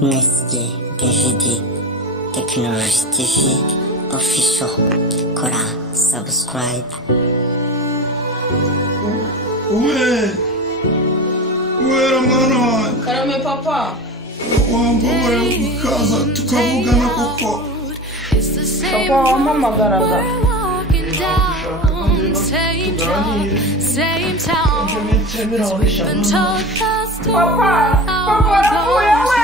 Mwesige DVD Technology TV Official. Kora subscribe. Uwera mwana. Karame papa. Wambabura kukaza tukavugana koko. Papa wampamagaraga. Papa arapfuye.